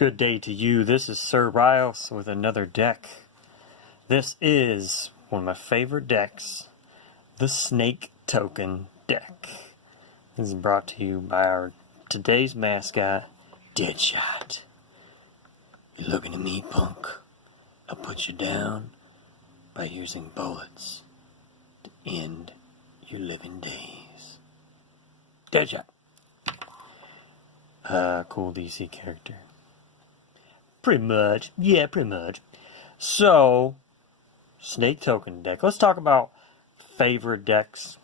Good day to you. This is Sir Ryos with another deck. This is one of my favorite decks, the Snake Token deck. This is brought to you by our today's mascot, Deadshot. You're looking at me, punk. I'll put you down by using bullets to end your living days. Deadshot. Cool DC character. Pretty much. Yeah, pretty much. So, Snake Token deck. Let's talk about favorite decks.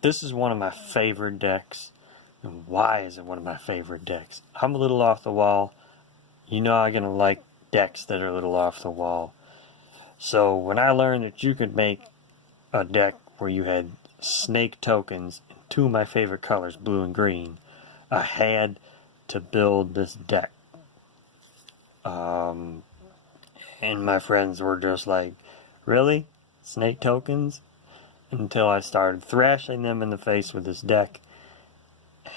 This is one of my favorite decks. And why is it one of my favorite decks? I'm a little off the wall. You know I'm going to like decks that are a little off the wall. So, when I learned that you could make a deck where you had snake tokens in two of my favorite colors, blue and green, I had to build this deck. And my friends were just like, really? Snake tokens? Until I started thrashing them in the face with this deck.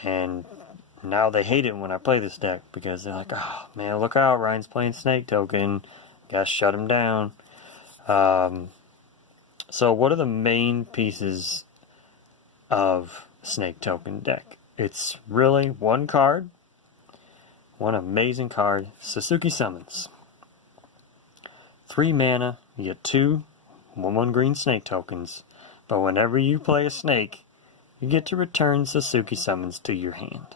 And now they hate it when I play this deck because they're like, oh man, look out, Ryan's playing snake token. Gotta shut him down. So what are the main pieces of snake token deck? It's really one card. One amazing card, Suzuki Summons. 3 mana, you get 2 1/1 green snake tokens, but whenever you play a snake, you get to return Suzuki Summons to your hand.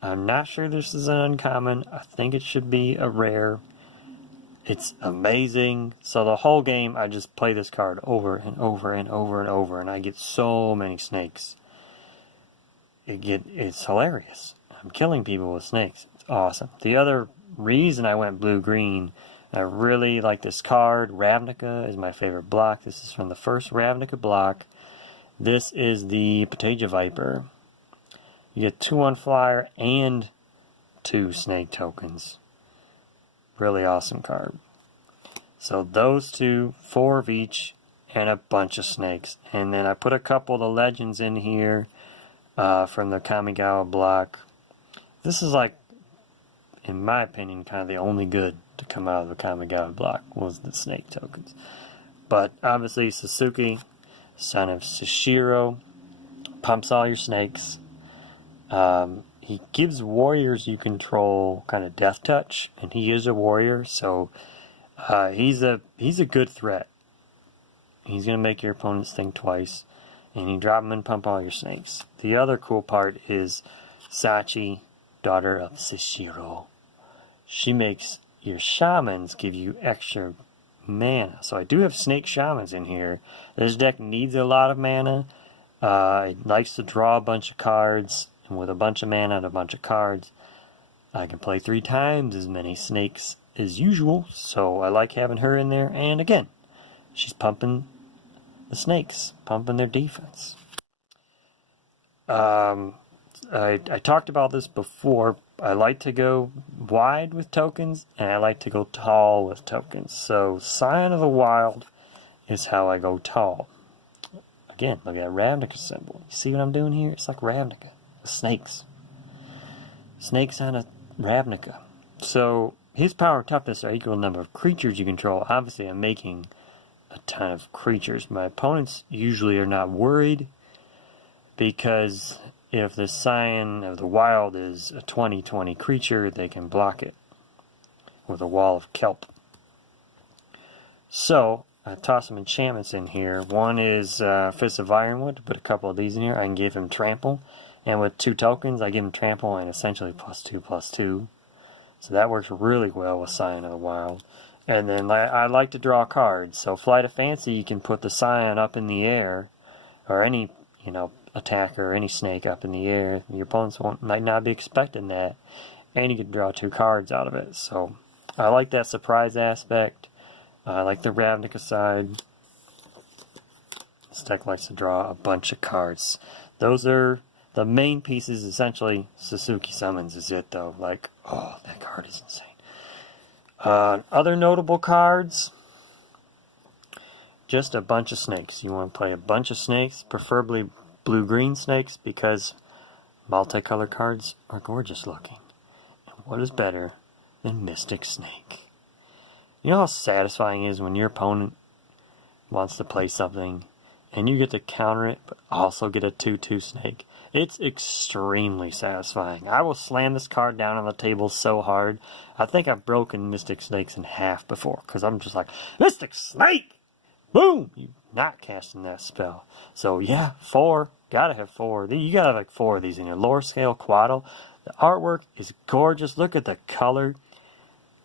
I'm not sure this is an uncommon. I think it should be a rare. It's amazing. So the whole game, I just play this card over and over and over and over, and I get so many snakes. It's hilarious. I'm killing people with snakes. It's awesome. The other reason I went blue-green, I really like this card. Ravnica is my favorite block. This is from the first Ravnica block. This is the Potaja Viper. You get 2 on flyer and 2 snake tokens. Really awesome card. So those 2, 4 of each, and a bunch of snakes. And then I put a couple of the legends in here from the Kamigawa block. This is like, in my opinion, kind of the only good to come out of the Kamigawa block was the snake tokens. But obviously Suzuki, son of Shishiro, pumps all your snakes. He gives warriors you control kind of death touch, and he is a warrior, so he's a good threat. He's going to make your opponents think twice, and you drop him and pump all your snakes. The other cool part is Sachi, daughter of Shishiro. She makes your shamans give you extra mana. So I do have snake shamans in here. This deck needs a lot of mana. It likes to draw a bunch of cards, and with a bunch of mana and a bunch of cards, I can play 3 times as many snakes as usual. So I like having her in there. And again, she's pumping the snakes, pumping their defense. I talked about this before. I like to go wide with tokens, and I like to go tall with tokens. So Scion of the Wild is how I go tall. Again, look at that Ravnica symbol. You see what I'm doing here? It's like Ravnica with snakes. Snakes on a Ravnica. So his power and toughness are equal number of creatures you control. Obviously, I'm making a ton of creatures. My opponents usually are not worried because if the Scion of the Wild is a 20/20 creature, they can block it with a wall of kelp. So, I toss some enchantments in here. One is Fist of Ironwood. Put a couple of these in here. I can give him Trample. And with 2 tokens, I give him Trample and essentially +2/+2. So that works really well with Scion of the Wild. And then I like to draw cards. So Flight of Fancy, you can put the Scion up in the air, or any, attacker, any snake up in the air. Your opponents might not be expecting that, and you can draw 2 cards out of it. So I like that surprise aspect. I like the Ravnica side. This deck likes to draw a bunch of cards. Those are the main pieces. Essentially, Suzuki Summons is it though. Like, oh, that card is insane. Other notable cards, just a bunch of snakes. You want to play a bunch of snakes, preferably blue-green snakes, because multicolored cards are gorgeous looking. what is better than Mystic Snake? You know how satisfying it is when your opponent wants to play something and you get to counter it, but also get a 2/2 snake? It's extremely satisfying. I will slam this card down on the table so hard. I think I've broken Mystic Snakes in half before, because I'm just like, Mystic Snake! Boom! You're not casting that spell. So yeah, 4. Gotta have 4. You gotta have like 4 of these in your lower scale Quaddle. The artwork is gorgeous. Look at the color.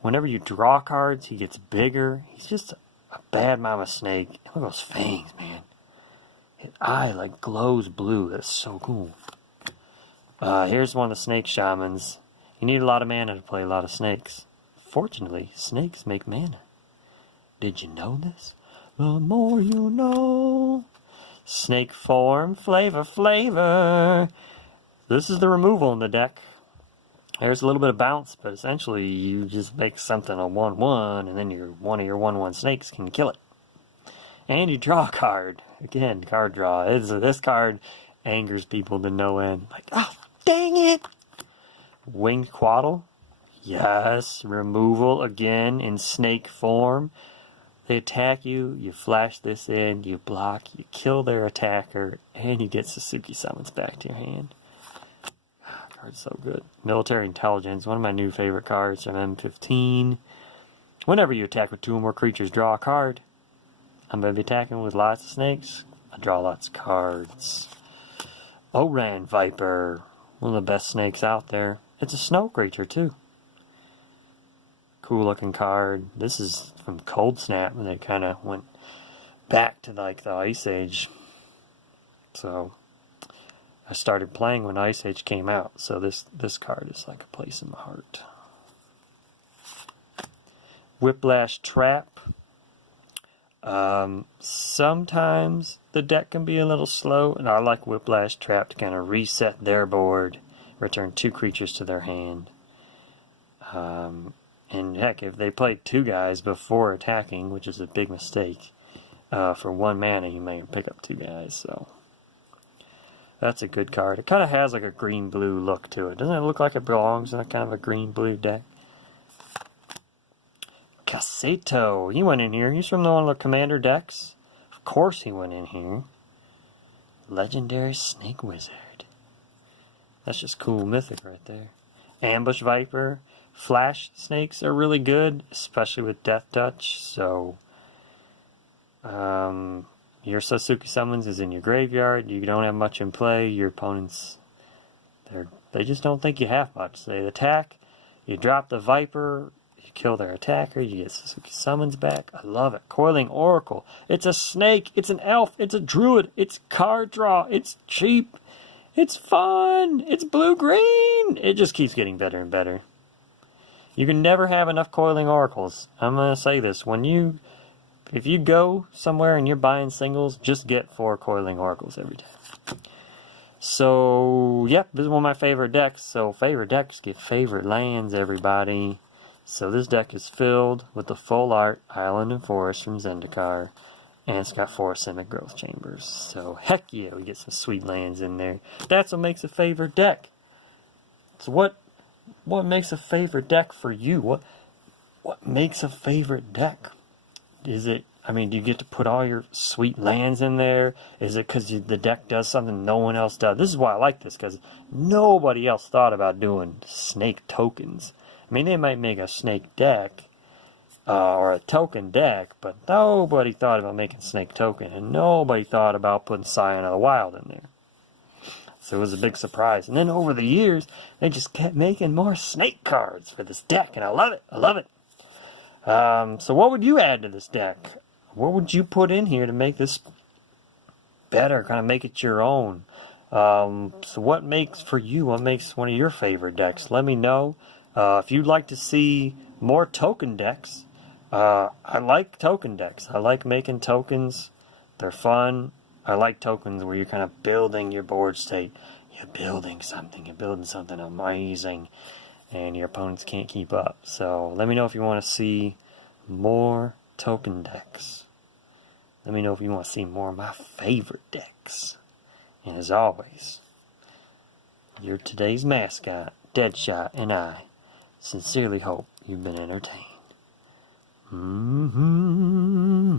Whenever you draw cards, he gets bigger. He's just a bad mama snake. Look at those fangs, man. His eye like glows blue. That's so cool. Here's one of the snake shamans. You need a lot of mana to play a lot of snakes. Fortunately, snakes make mana. Did you know this? The more you know. Snake form, flavor. This is the removal in the deck. There's a little bit of bounce, but essentially you just make something a 1/1, and then one of your 1/1 snakes can kill it. And you draw a card. Again, card draw. This card angers people to no end. Like, oh, dang it! Winged Quaddle. Yes, removal again in snake form. They attack you, you flash this in, you block, you kill their attacker, and you get Sasuke Summons back to your hand. Card's so good. Military Intelligence, one of my new favorite cards from M15. Whenever you attack with 2 or more creatures, draw a card. I'm going to be attacking with lots of snakes. I draw lots of cards. Oran Viper, one of the best snakes out there. It's a snow creature too. Cool looking card. This is from Cold Snap, and they kind of went back to like the Ice Age. So I started playing when Ice Age came out, so this card is like a place in my heart. Whiplash Trap. Sometimes the deck can be a little slow, and I like Whiplash Trap to kind of reset their board, return 2 creatures to their hand. And heck, if they played 2 guys before attacking, which is a big mistake, for 1 mana you may pick up 2 guys, so that's a good card. It kind of has like a green-blue look to it. Doesn't it look like it belongs in a kind of a green-blue deck? Caseto, he went in here. He's from one of the Commander decks. Of course he went in here. Legendary Snake Wizard. That's just cool mythic right there. Ambush Viper. Flash snakes are really good, especially with Death Touch. So, your Sasuke Summons is in your graveyard. You don't have much in play. Your opponents, they just don't think you have much. They attack. You drop the Viper. You kill their attacker, you get Sasuke Summons back. I love it. Coiling Oracle. It's a snake, it's an elf, it's a druid, it's card draw, it's cheap, it's fun, it's blue-green. It just keeps getting better and better. You can never have enough Coiling Oracles. I'm going to say this. If you go somewhere and you're buying singles, just get 4 Coiling Oracles every day. So, yep, this is one of my favorite decks. So, favorite decks get favorite lands, everybody. So this deck is filled with the full art Island and Forest from Zendikar, and it's got 4 Simic Growth Chambers. So heck yeah, we get some sweet lands in there. That's what makes a favorite deck. So what makes a favorite deck for you? What makes a favorite deck? Is it, do you get to put all your sweet lands in there? Is it because the deck does something no one else does? This is why I like this, because nobody else thought about doing snake tokens. They might make a snake deck, or a token deck, but nobody thought about making snake token, and nobody thought about putting Scion of the Wild in there. So it was a big surprise. And then over the years, they just kept making more snake cards for this deck, and I love it. I love it. So what would you add to this deck? What would you put in here to make this better, kind of make it your own? So what makes one of your favorite decks? Let me know. If you'd like to see more token decks, I like token decks. I like making tokens. They're fun. I like tokens where you're kind of building your board state. You're building something amazing, and your opponents can't keep up. So let me know if you want to see more token decks. Let me know if you want to see more of my favorite decks. And as always, you're today's mascot, Deadshot, and I Sincerely hope you've been entertained. Mm-hmm.